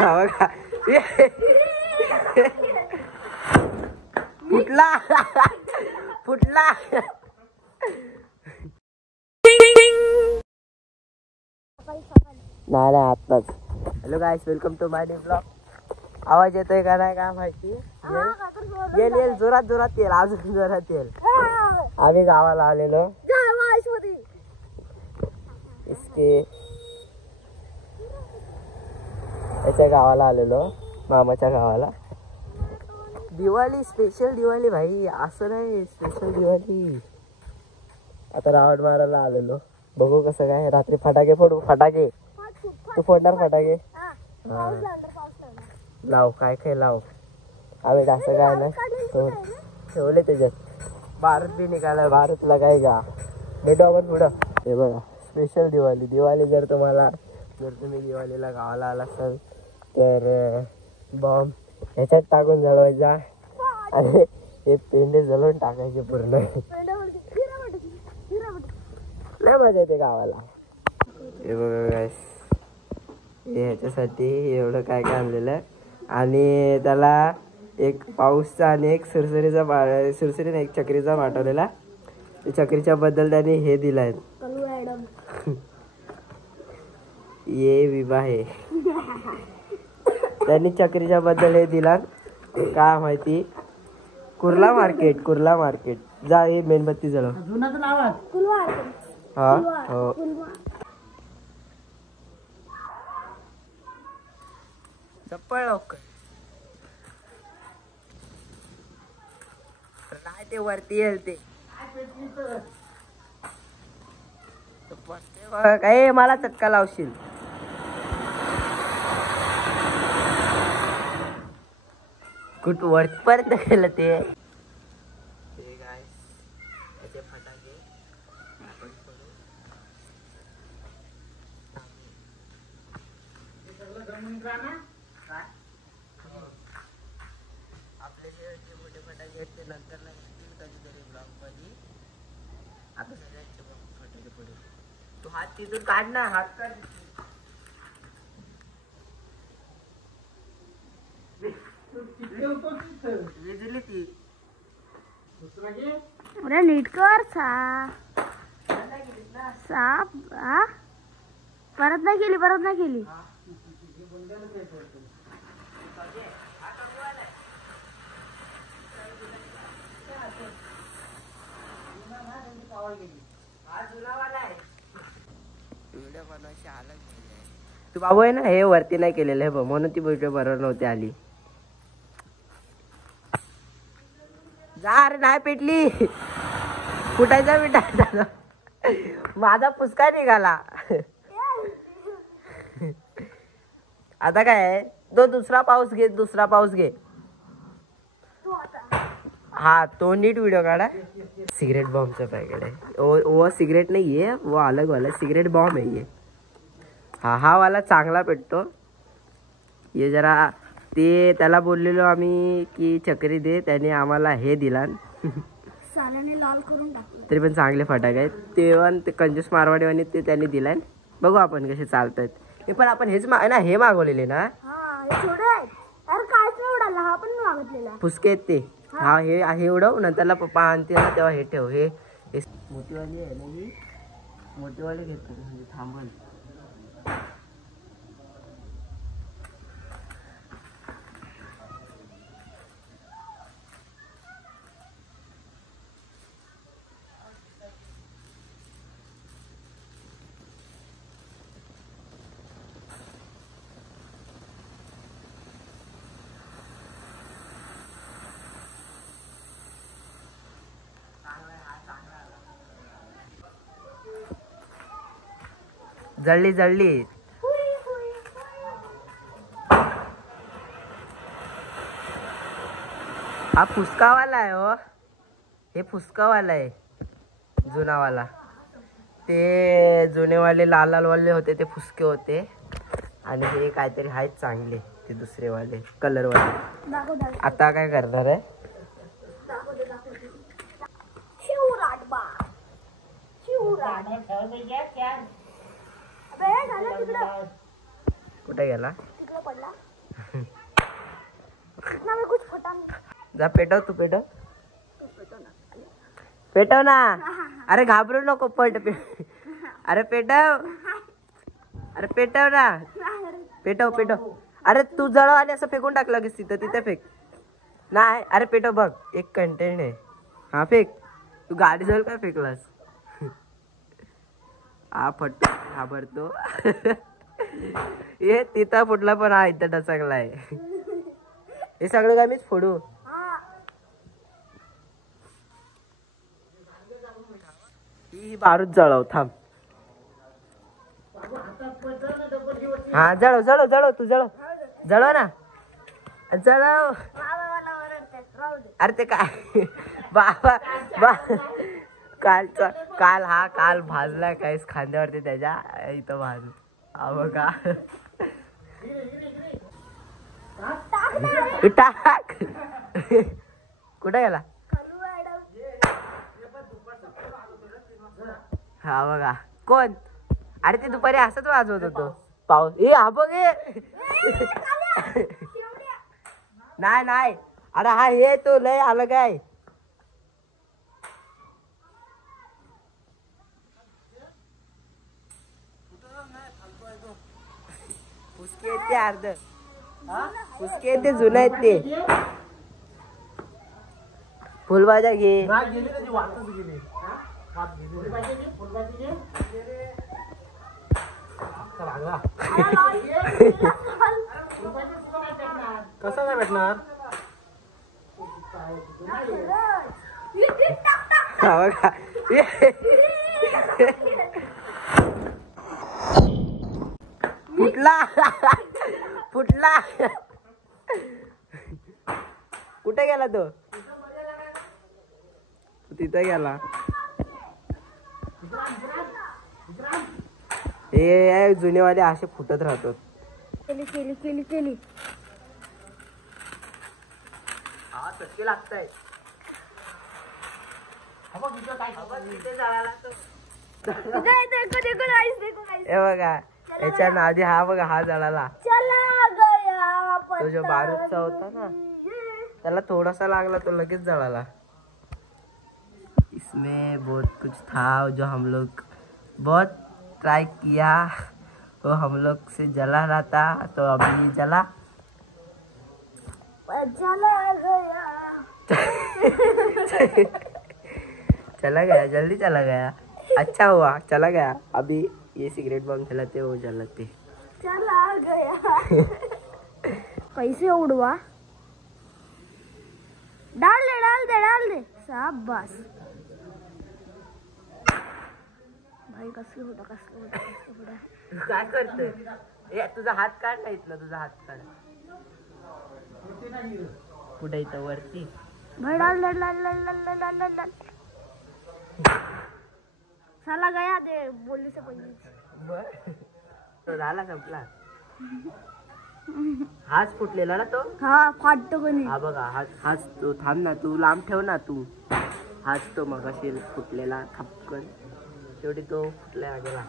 बघा फुटला फुटला. नाही आताच. Hello guys, welcome to my new blog. आवाज येतोय का नाही काय माहिती. येईल जोरात जोरात येईल, अजून जोरात येईल. आम्ही गावाला आलेलो इसके याच्या गावाला आलेलो, मामाच्या गावाला. दिवाळी स्पेशल दिवाळी भाई, असं नाही स्पेशल दिवाळी. आता रावण मारायला आलेलो, बघू कसं काय. रात्री फटाके फोडू. फटाके तू फोडणार फटाके? लाव काय काय लाव. आम्ही असं काय नाही ठेवले त्याच्यात. भारत बी निघाला, भारतला काय का. भेटू आपण पुढं. हे बघा स्पेशल दिवाळी. दिवाळी जर तुम्ही दिवाळीला गावाला आला असाल तर बॉम्ब ह्याच्यात टाकून जळवायचा आणि हे पेंडे जळवून टाकायचे पूर्ण. लय मजा येते गावाला. हे बघा गाईस, ह्याच्यासाठी एवढं काय काय आणलेलं आहे. आणि त्याला एक पाऊसचा आणि एक सुरसुरीने एक चक्रीचा पाठवलेला. चक्रीच्या बद्दल त्याने हे दिलाय ये विवाह. त्यांनी चक्रीच्या बद्दल हे दिला काय माहिती. कुर्ला मार्केट जा. हे मेणबत्ती जळव. हा हो. चप्पल लवकर नाही, ते वरती येईल ते. काय मला चटका लावशील. कुठ वरपर्यंत गेलं ते. फटाके आपले जे मोठे फटाके आहेत ते नंतर लागतील कधीतरी ब्लॉग मध्ये. आता सगळ्यांचे फटाके पडू. तू हात तिथून काढ ना, हात काढ. विजली ती. अरे नीट कर. साप परत नाही केली. तू बाबू आहे ना, हे वरती नाही केलेलं आहे म्हणून ती व्हिडिओ बरोबर नव्हती आली. जा रे, नाही पेटली. कुठायचा माझा पुसका निघाला. आता काय तो दुसरा पाऊस घे. हा तो नीट व्हिडिओ काढा. सिगरेट बॉम्बचं पॅकेट आहे. वो सिगरेट नहीं है, वो अलग वाला सिगरेट बॉम्ब है ये. हा वाला चांगला पेटतो. ये जरा ते त्याला बोललेलो आम्ही की चक्री दे, त्याने आम्हाला हे दिला. साल्याने लाल करून टाकलं. तरी पण चांगले फटाके आहेत ते कंजूस मारवाडीवानी ते त्यांनी दिलाय. बघू आपण कसे चालतायत. हे पण आपण हेच हे मागवलेले ना. फुसके आहेत ते. हा हे उडव, नंतरला पप्पा आणतील ना तेव्हा हे ठेव. हे मोठीवाली आहे ना, ही मोठीवाली घेतो म्हणजे थांबल. जळली. हा फुसकावाला आहे हो. हे फुसकावाला आहे जुनावाला. ते जुनेवाले लाल वाले होते ते फुसके होते. आणि हे काहीतरी आहेत चांगले ते दुसरेवाले कलरवाले. आता काय करणार आहे. कुठे गेला? ना मैं कुछ फटा नहीं। जा पेटव, तू पेटव, पेटव ना. अरे घाबरू नको, पट अरे पेटव, अरे पेटव ना, पेटव पेटव. अरे तू जळव आणि असं फेकून टाक लगेच तिथं, तिथे फेक. नाही अरे पेटव बघ, एक कंटेंट आहे. हा फेक, तू गाडी जवळ काय फेकलास. हा फट घाबरतो. हे तिथं फुटला पण हा इथं डसकलाय. हे सगळं काय मीच फोडू. ही बारूद जळव, थांब. हा जळव जळव जळव, तू जळव, जळव ना, जळव. अरे ते काय बाबा बा काल भाजला काहीच खांद्यावरती त्याच्या, इथं भाज. हा बघा, टाक. कुठे गेला. हा बघा कोण. अरे ते दुपारी असंच वाजवत होतो. पाऊस ए हा बघ नाही नाही. अरे हा हे तो लय आलं काय. उसके येते अर्ध, उसके येते जुनं आहेत ते. फुलभाज्या घे. कसं नाही भेटणार. फुटला फुटला. कुठे गेला तो. तिथं गेला. हे जुनेवाले असे फुटत राहतात. केली केली केली केली. हा चटके लागताय. हे बघा याच्या नादी हा बघा, हा जळाला. चला गया तो जो बारूदचा होता ना, त्याला थोडासा लागला तो लगेच जळाला. इसमें बहुत कुछ था जो हम लोग बहुत ट्राई किया, वो हम लोग से जला रहा था, तो अभी जला. चला गया. चला गया, जल्दी चला गया. अच्छा हुआ चला गया. अभी ये सिगरेट बम जलाते वो जलाते. चला गया. कैसे उड़वा. डाल दे डाल दे डाल दे. शाबाश भाई. कसलं होता कसलं होता कसलं होता. काय करतोय. तुझा हात काढ ना इथला, तुझा हात काढ. कुठे इथं वरती. भाई डाल डाल डाल डाल डाल डाल डाल डाल. चला गया दे बोलने से पहिले. तो झाला संपला. हाच फुटलेला ना तो. हा फाटतो कोणी. हा बघा हाच तो. थांब ना तू, लांब ठेव ना तू. हाच तो मगाशी फुटलेला खपकन. शेवटी तो फुटला गेला.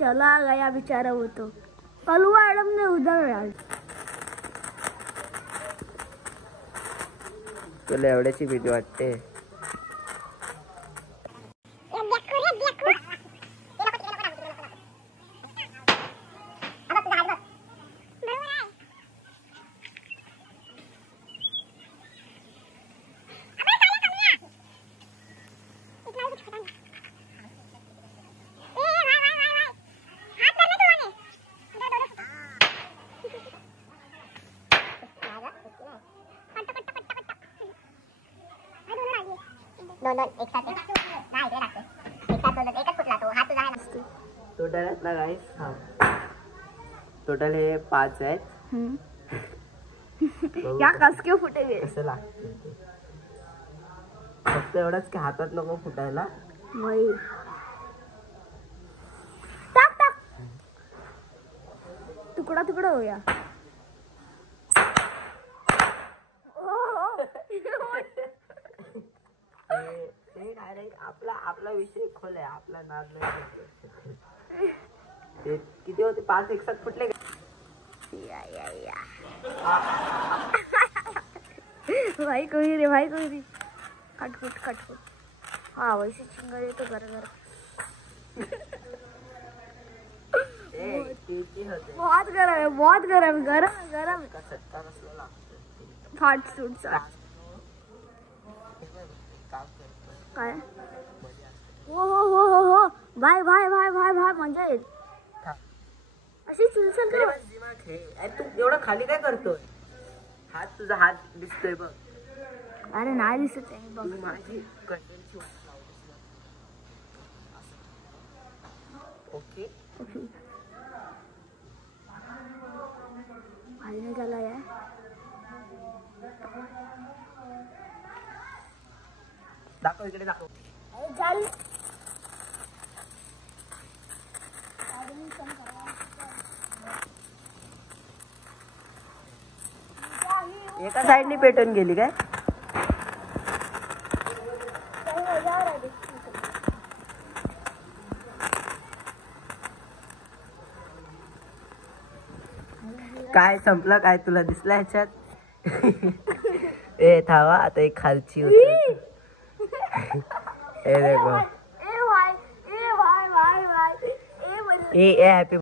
चला गया बिचारा वो तो. कलू मॅडम ने उधर डाल. तुला एवढ्याची भीती वाटते. दोन एक साथ नाही इकडे लागते. एक साथ दोन एकच फुटला तो. हात तुझा आहे ना. टोटल आहेत ना गाईस. टोटल हे 5 आहेत. क्या कस के फुटेगे. कसं लागतं ते. फक्त एवढंच की हातात नको फुटायला. वही टाक टाक. तुकडा तुकडा हो या. आपला विषय खोल आहे. आपला नाद नाही. ते किती होते. 5 एक साथ फुटले. या या या. भाई कोई रे भाई कोई रे खटखट हाँ वैसे चिंगारी तो घर घर बहुत गरम है गरम फाट सूट काय हो भाई मजा येईल अशी चिलचल कर अरे तू एवढा खाली काय करतोय तुझा हात दिसतोय बघ अरे नाही दिसत आहे बघ माझी कंटेनची ओके भाजी नाही झाला आहे दाखव इकडे दाखव चाल एका साईडने पेटून गेली काय काय संपलं काय तुला दिसला ह्याच्यात ए थांबा आता एक खालची होती ए देखो ए भाई ए हॅपी